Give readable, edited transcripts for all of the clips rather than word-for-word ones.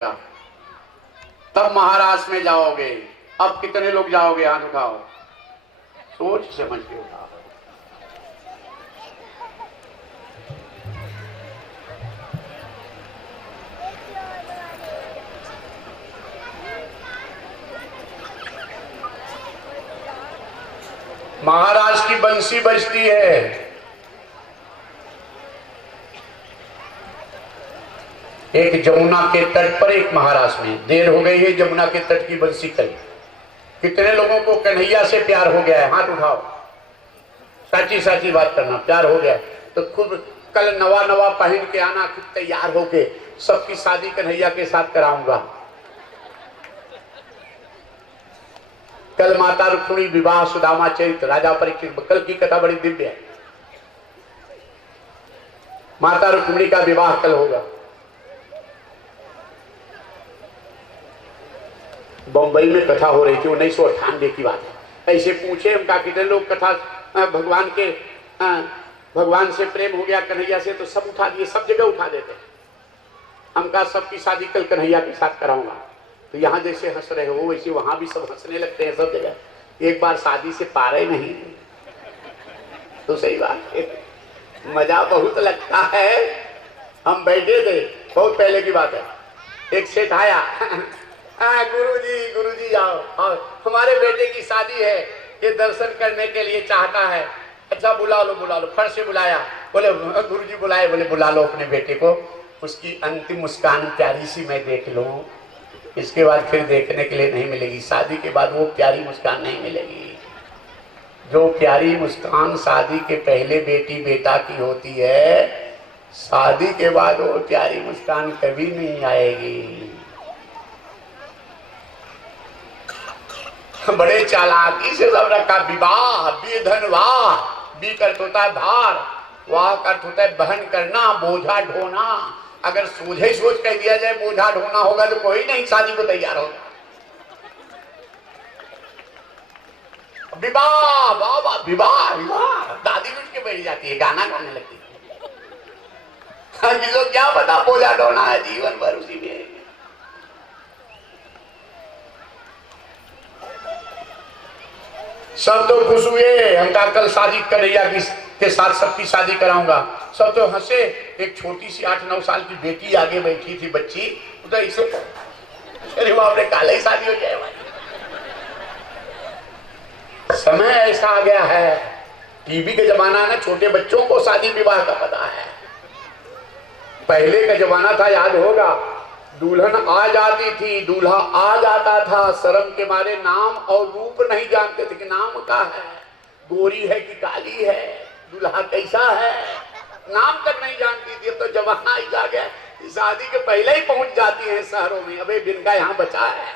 तब महाराष्ट्र में जाओगे। अब कितने लोग जाओगे? हाथ उठाओ, सोच समझ के उठाओ। महाराज की बंसी बजती है। एक जमुना के तट पर, एक महाराष्ट्र में देर हो गई है, जमुना के तट की बंसी कल। कितने लोगों को कन्हैया से प्यार हो गया है? हाथ उठाओ, सच्ची सच्ची बात करना। प्यार हो गया तो खुद कल नवा नवा पहन के आना, खुद तैयार होके। सबकी शादी कन्हैया के साथ कराऊंगा। कल माता रुक्मिणी विवाह, सुदामा चरित्र, राजा परीक्षित। कल की कथा बड़ी दिव्य है। माता रुक्मिणी का विवाह कल होगा। बंबई में कथा हो रही थी, 1998 की बात है। ऐसे पूछे हम, कितने लोग कथा भगवान के भगवान से प्रेम हो गया कन्हैया से, तो सब उठा दिए, सब जगह उठा देते। हम कहा सबकी शादी कल कन्हैया के साथ कराऊंगा। तो यहाँ जैसे हंस रहे हो वैसे वहां भी सब हंसने लगते हैं, सब जगह। एक बार शादी से पारे नहीं तो सही बात है, मजा बहुत लगता है। हम बैठे थे, बहुत पहले की बात है। एक सेठ आया, गुरुजी आओ, और हमारे बेटे की शादी है, ये दर्शन करने के लिए चाहता है। अच्छा बुला लो। फट से बुलाया। बोले गुरुजी बुलाए, बोले बुला लो अपने बेटे को, उसकी अंतिम मुस्कान प्यारी सी मैं देख लूं, इसके बाद फिर देखने के लिए नहीं मिलेगी। शादी के बाद वो प्यारी मुस्कान नहीं मिलेगी। जो प्यारी मुस्कान शादी के पहले बेटी बेटा की होती है, शादी के बाद वो प्यारी मुस्कान कभी नहीं आएगी। बड़े चालाकी से सब रखा। विवाह, विधन वाह, बी का अर्थ होता है भार, वाह का अर्थ होता है बहन करना, बोझा ढोना। अगर सोझे सोच कह दिया जाए बोझा ढोना होगा तो कोई नहीं शादी को तैयार होगा। विवाह वाह, विवाह विवाह, दादी उठ के बैठ जाती है, गाना गाने लगती है। किसको क्या पता बोझा ढोना है जीवन भर उसी में। सब तो खुश हुए, हम कल शादी कन्हैया के साथ सबकी शादी कराऊंगा। सब तो हंसे। एक छोटी सी 8-9 साल की बेटी आगे बैठी थी, बच्ची, तो इसे अरे बाप रे, काले ही शादी हो जाए भाई। समय ऐसा आ गया है, टीवी का जमाना है ना, छोटे बच्चों को शादी विवाह का पता है। पहले का जमाना था, याद होगा, दुल्हन आ जाती थी, दूल्हा आ जाता था, शर्म के मारे नाम और रूप नहीं जानते थे कि नाम का है, गोरी है कि काली है, दूल्हा कैसा है, नाम तक नहीं जानती थी। अब तो जमाना ही आ गया, शादी के पहले ही पहुंच जाती हैं शहरों में। अबे जिनका यहाँ बचा है,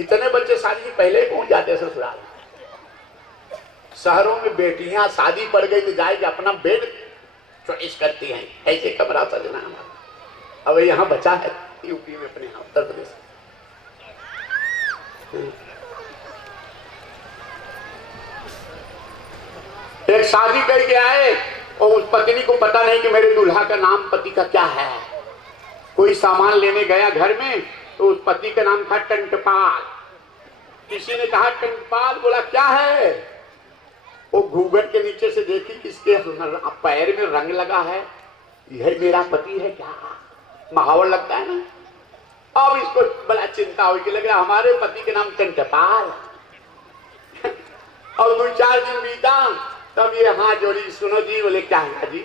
इतने बच्चे शादी के पहले ही पहुंच जाते हैं ससुराल। शहरों में बेटियां शादी पड़ गई तो जाएगी अपना बेड चॉइस करती हैं, ऐसे कमरा सजना हमारा। अब यहाँ बचा है यूपी में, अपने उत्तर प्रदेश। एक शादी करके आए और उस पत्नी को पता नहीं कि मेरे दूल्हा का नाम पति का क्या है। कोई सामान लेने गया घर में, तो उस पति का नाम था टंटपाल। किसी ने कहा टंटपाल, बोला क्या है? वो घूंघट के नीचे से देखी, किसके पैर में रंग लगा है, यह मेरा पति है क्या? महावर लगता है ना। अब इसको बड़ा चिंता हुई कि लग रहा हमारे पति के नाम टंटपाल। और 2-4 दिन बीता, तब ये हाथ जोड़ी, सुनो जी। बोले क्या है जी?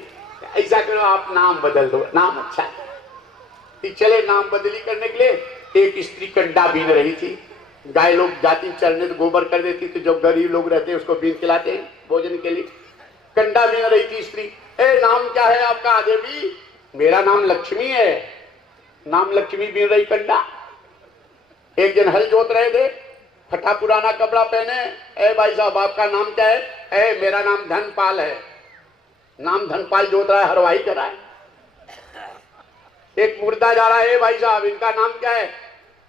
ऐसा करो आप नाम बदल दो, नाम अच्छा है। चले नाम बदली करने के लिए। एक स्त्री कंडा बीन रही थी, गाय लोग जाती चरने तो गोबर कर देती थी, जो गरीब लोग रहते हैं उसको बीन खिलाते हैं भोजन के लिए। कंडा बीन रही थी स्त्री। ए नाम क्या है आपका? देवी मेरा नाम लक्ष्मी है। नाम लक्ष्मी बीन रही कंडा। एक जन हल जोत रहे थे, फटा पुराना कपड़ा पहने। ए भाई साहब आपका नाम क्या है? ए मेरा नाम धनपाल है। नाम धनपाल जोत रहा है, हरवाही कर रहा है। एक मुर्दा जा रहा है, भाई साहब इनका नाम क्या है?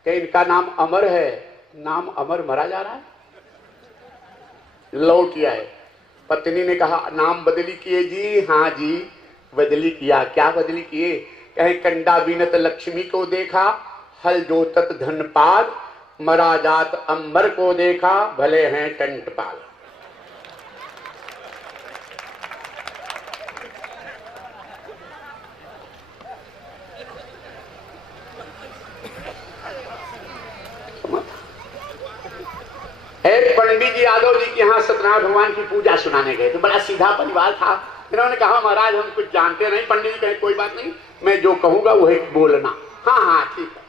कि इनका नाम अमर है। नाम अमर मरा जा रहा है। लौट आए। पत्नी ने कहा नाम बदली किए जी? हाँ जी बदली किया। क्या बदली किए? कहे कंडा बीनत लक्ष्मी को देखा, हल जोतत धनपाल, मरा जात अंबर को देखा, भले हैं कंठपाल। एक पंडित जी यादव जी के यहाँ सत्यनारायण भगवान की पूजा सुनाने गए तो बड़ा सीधा परिवार था। इन्होंने कहा महाराज हम कुछ जानते नहीं। पंडित जी कहे कोई बात नहीं, मैं जो कहूंगा वही बोलना। हाँ हाँ ठीक है।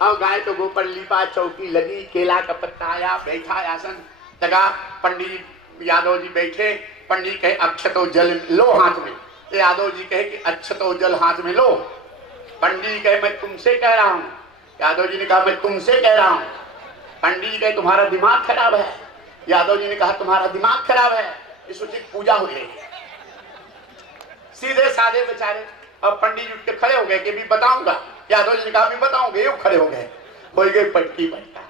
अब गाय तो गोपर लिपा, चौकी लगी, केला का पत्ता आया, बैठा आसन लगा। पंडित जी यादव जी बैठे। पंडित जी कहे अक्षतो जल लो हाथ में। तो यादव जी कहे कि अक्षतो जल हाथ में लो। पंडित जी कहे मैं तुमसे कह रहा हूँ। यादव जी ने कहा मैं तुमसे कह रहा हूँ। पंडित जी कहे तुम्हारा दिमाग खराब है। यादव जी ने कहा तुम्हारा दिमाग खराब है, इस उचित पूजा हो गई। सीधे साधे बेचारे। अब पंडित जी उठ के खड़े हो गए कि भी बताऊंगा। यादव जी ने कहा भी बताऊंगे। ये खड़े हो गए, हो गए पटकी पटका।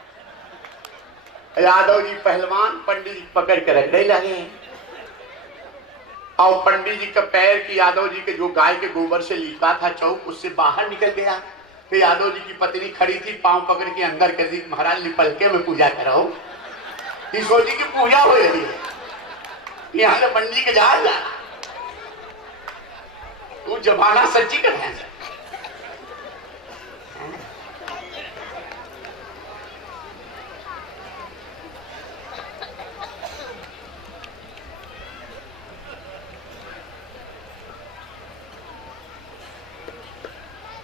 यादव जी पहलवान पंडित जी पकड़ कर रखने लगे। और पंडित जी का पैर की यादव जी के जो गाय के गोबर से लीपा था चौक, उससे बाहर निकल गया। फिर यादव जी की पत्नी खड़ी थी, पांव पकड़ के अंदर कर दी। महाराज निपल के में पूजा कराओ। ईश्वर जी की पूजा हो रही है, यहाँ से पंडित के जा तू जमाना सच्ची कर है।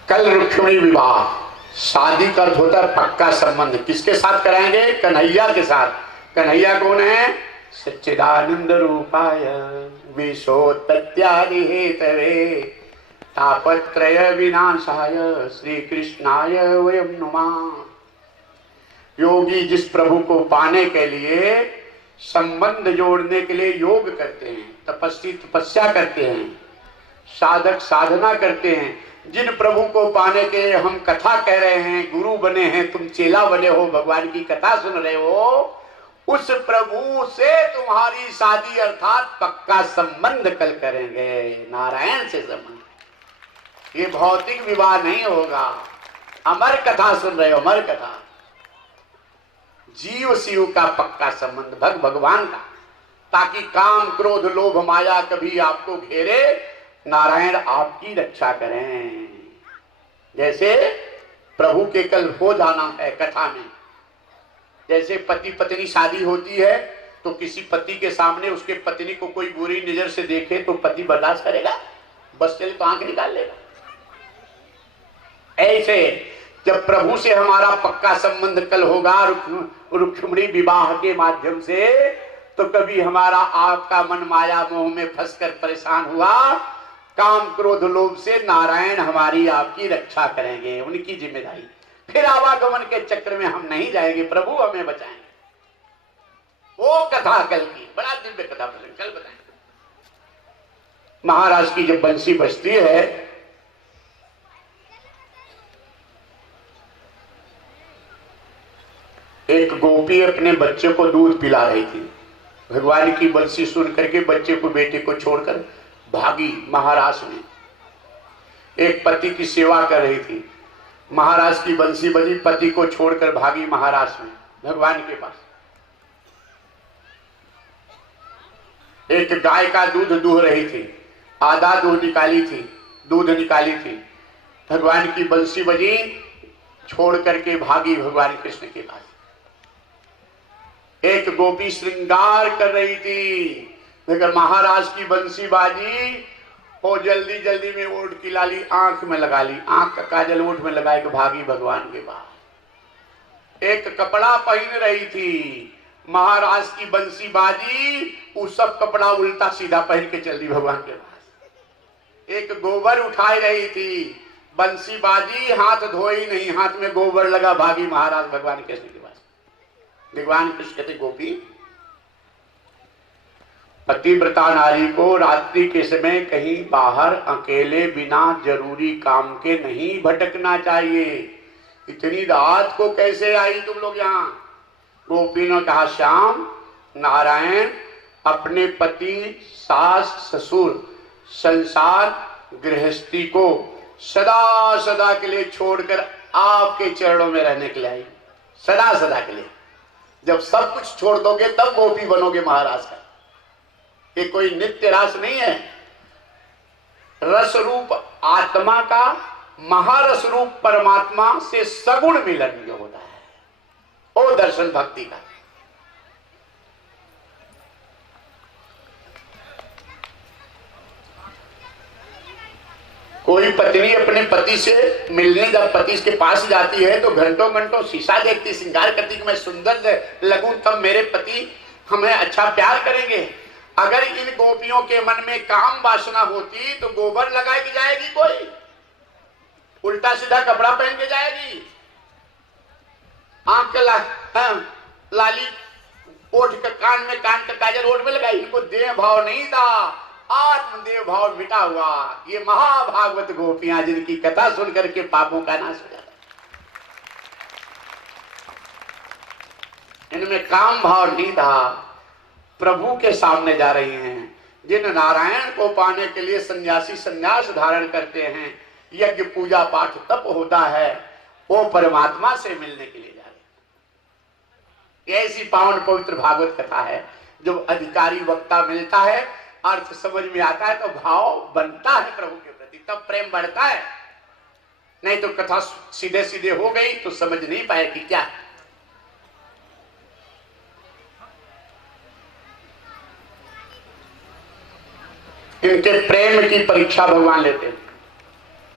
कल रुक्मिणी विवाह, शादी का अर्थ होता है पक्का संबंध। किसके साथ कराएंगे? कन्हैया के साथ। कन्हैया कौन है? सच्चिदानंद रूपाय विशोत्पत्त्यादि हेतवे तापत्रय विनाशाय श्री कृष्णाय वयं नुमः। योगी जिस प्रभु को पाने के लिए, संबंध जोड़ने के लिए योग करते हैं, तपस्वी तपस्या करते हैं, साधक साधना करते हैं, जिन प्रभु को पाने के हम कथा कह रहे हैं, गुरु बने हैं, तुम चेला बने हो, भगवान की कथा सुन रहे हो, उस प्रभु से तुम्हारी शादी अर्थात पक्का संबंध कल करेंगे, नारायण से संबंध। ये भौतिक विवाह नहीं होगा। अमर कथा सुन रहे हो, अमर कथा, जीव शिव का पक्का संबंध, भगवान का, ताकि काम क्रोध लोभ माया कभी आपको घेरे, नारायण आपकी रक्षा करें। जैसे प्रभु के कल हो जाना है कथा में। जैसे पति पत्नी शादी होती है तो किसी पति के सामने उसके पत्नी को कोई बुरी नजर से देखे तो पति बर्दाश्त करेगा? बस चले तो आंख निकाल लेगा। ऐसे जब प्रभु से हमारा पक्का संबंध कल होगा रुक्मिणी विवाह के माध्यम से, तो कभी हमारा आपका मन माया मोह में फंसकर परेशान हुआ, काम क्रोध लोभ से नारायण हमारी आपकी रक्षा करेंगे, उनकी जिम्मेदारी। फिर आवागमन के चक्र में हम नहीं जाएंगे, प्रभु हमें बचाएंगे। वो कथा कल की बड़ा दिव्य कथा प्रसंग कल बताएंगे। महाराज की जब बंसी बजती है, एक गोपी अपने बच्चे को दूध पिला रही थी। भगवान की बंसी सुन करके बच्चे को, बेटे को छोड़कर भागी महाराज में। एक पति की सेवा कर रही थी, महाराज की बंसी बजी, पति को छोड़कर भागी महाराज में भगवान के पास। एक गाय का दूध दूह रही थी, आधा दूध निकाली थी। भगवान की बंसी बजी, छोड़ करके भागी भगवान कृष्ण के पास। एक गोपी श्रृंगार कर रही थी, मगर महाराज की बंसी बाजी, वो जल्दी जल्दी में ओठ की लाली आंख में लगा ली, आंख का काजल ओठ में लगाए के भागी भगवान के पास। एक कपड़ा पहन रही थी, महाराज की बंसी बाजी, वो सब कपड़ा उल्टा सीधा पहन के चल दी भगवान के पास। एक गोबर उठाई रही थी, बंसी बाजी, हाथ धोई नहीं, हाथ में गोबर लगा, भागी महाराज भगवान कृष्ण के पास। भगवान कृष्ण कहते गोपी, पतिव्रता नारी को रात्रि के समय कहीं बाहर अकेले बिना जरूरी काम के नहीं भटकना चाहिए। इतनी रात को कैसे आई तुम लोग यहाँ? गोपी ने कहा श्याम, नारायण अपने पति, सास, ससुर, संसार, गृहस्थी को सदा सदा के लिए छोड़कर आपके चरणों में रहने के लिए आई, सदा सदा के लिए। जब सब कुछ छोड़ दोगे तब गोपी बनोगे महाराज का। ये कोई नित्य रास नहीं है। रस रूप आत्मा का महारस रूप परमात्मा से सगुण मिलन जो होता है वो दर्शन भक्ति का। कोई पत्नी अपने पति से मिलने जब पति के पास जाती है तो घंटों घंटों शीशा देखती, श्रृंगार करती कि मैं सुंदर लगूं तब मेरे पति हमें अच्छा प्यार करेंगे। अगर इन गोपियों के मन में काम वासना होती तो गोबर लगा के जाएगी, कोई उल्टा सीधा कपड़ा पहन के जाएगी, आंख का लाली ओठ का कान का काजल ओठ में लगाई। इनको देह भाव नहीं था, आत्मदेव भाव मिटा हुआ। ये महाभागवत गोपियां जिनकी कथा सुन करके पापों का नाश हो जाता। इनमें काम भाव नहीं था, प्रभु के सामने जा रही हैं। जिन नारायण को पाने के लिए सन्यासी सन्यास धारण करते हैं, यज्ञ पूजा पाठ तप होता है, वो परमात्मा से मिलने के लिए जा रहे हैं। ऐसी पावन पवित्र भागवत कथा है। जब अधिकारी वक्ता मिलता है, अर्थ समझ में आता है तो भाव बनता है प्रभु के प्रति, तब प्रेम बढ़ता है। नहीं तो कथा सीधे सीधे हो गई तो समझ नहीं पाए कि क्या। इनके प्रेम की परीक्षा भगवान लेते हैं।